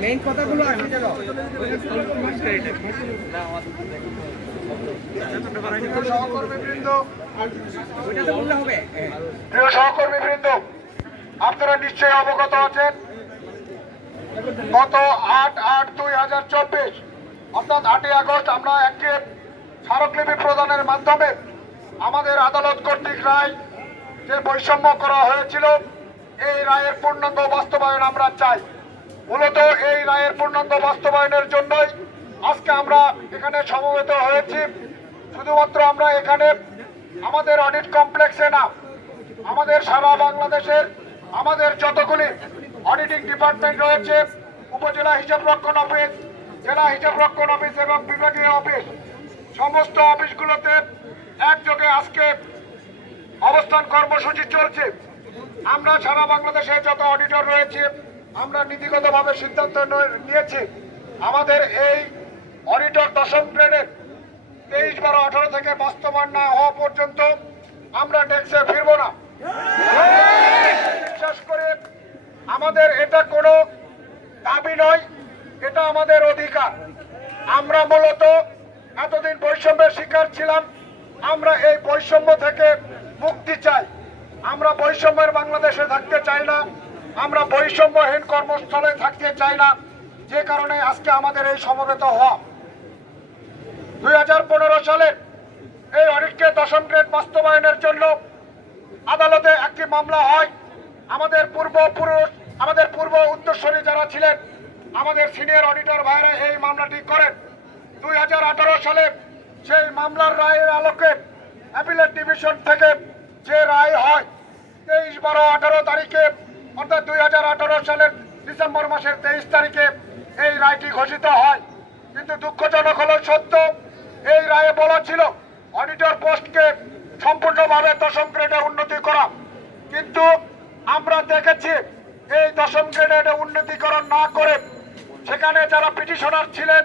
Main কথাগুলো আসে যেন। প্রিয় সহকর্মীবৃন্দ, আপনারা নিশ্চয়ই অবগত আছেন গত আট আট দুই হাজার চব্বিশ, অর্থাৎ আটই আগস্ট, আমরা একটি স্মারকলিপি প্রদানের মাধ্যমে আমাদের আদালত কর্তৃক রায় যে বৈষম্য করা হয়েছিল এই রায়ের পূর্ণাঙ্গ বাস্তবায়ন আমরা চাই। মূলত এই রায়ের পূর্ণাঙ্গ বাস্তবায়নের জন্যই আজকে আমরা এখানে সমবেত হয়েছি। শুধুমাত্র আমরা এখানে আমাদের অডিট কমপ্লেক্সে না, আমাদের সারা বাংলাদেশের আমাদের যতগুলি অডিটিং ডিপার্টমেন্ট রয়েছে, উপজেলা হিসাব রক্ষণ অফিস, জেলা হিসাব রক্ষণ অফিস এবং বিভাগীয় অফিস, সমস্ত অফিসগুলোতে একযোগে আজকে অবস্থান কর্মসূচি চলছে। আমরা সারা বাংলাদেশে যত অডিটর রয়েছে, আমরা নীতিগতভাবে সিদ্ধান্ত নিয়েছি। আমাদের এই অডিটর দশম গ্রেডের তেইশ বারো আঠারো থেকে বাস্তবায়ন না হওয়া পর্যন্ত আমরা ডেস্কে ফিরবো না। বিশ্বাস করে, আমাদের এটা কোনো দাবি নয়, এটা আমাদের অধিকার। আমরা মূলত এতদিন বৈষম্যের শিকার ছিলাম, আমরা এই বৈষম্য থেকে মুক্তি চাই আমরা বৈষম্যের বাংলাদেশে থাকতে চাই না, আমরা বৈষম্যহীন কর্মস্থলে থাকতে চাই না, যে কারণে আজকে আমাদের এই সমবেত হওয়া। দুই হাজার পনেরো সালে এই অডিটকে দশম গ্রেড বাস্তবায়নের জন্য আদালতে একটি মামলা হয়। আমাদের পূর্বপুরুষ আমাদের পূর্ব উত্তরসূরি যারা ছিলেন, আমাদের সিনিয়র অডিটর ভাইরা এই মামলাটি করেন। দুই হাজার আঠারো সালে সেই মামলার রায়ের আলোকে অ্যাপিলেট ডিভিশন থেকে যে রায় হয় তেইশ বারো আঠারো তারিখে, অর্থাৎ দুই হাজার আঠারো সালের ডিসেম্বর মাসের তেইশ তারিখে এই রায়টি ঘোষিত হয়। কিন্তু দুঃখজনক হলো সত্য, এই রায়ে বলা ছিল, অডিটর পোস্টকে সম্পূর্ণভাবে দশম গ্রেডে উন্নতি করা। কিন্তু আমরা দেখেছি, এই দশম গ্রেডে উন্নতিকরণ না করে সেখানে যারা পিটিশনার ছিলেন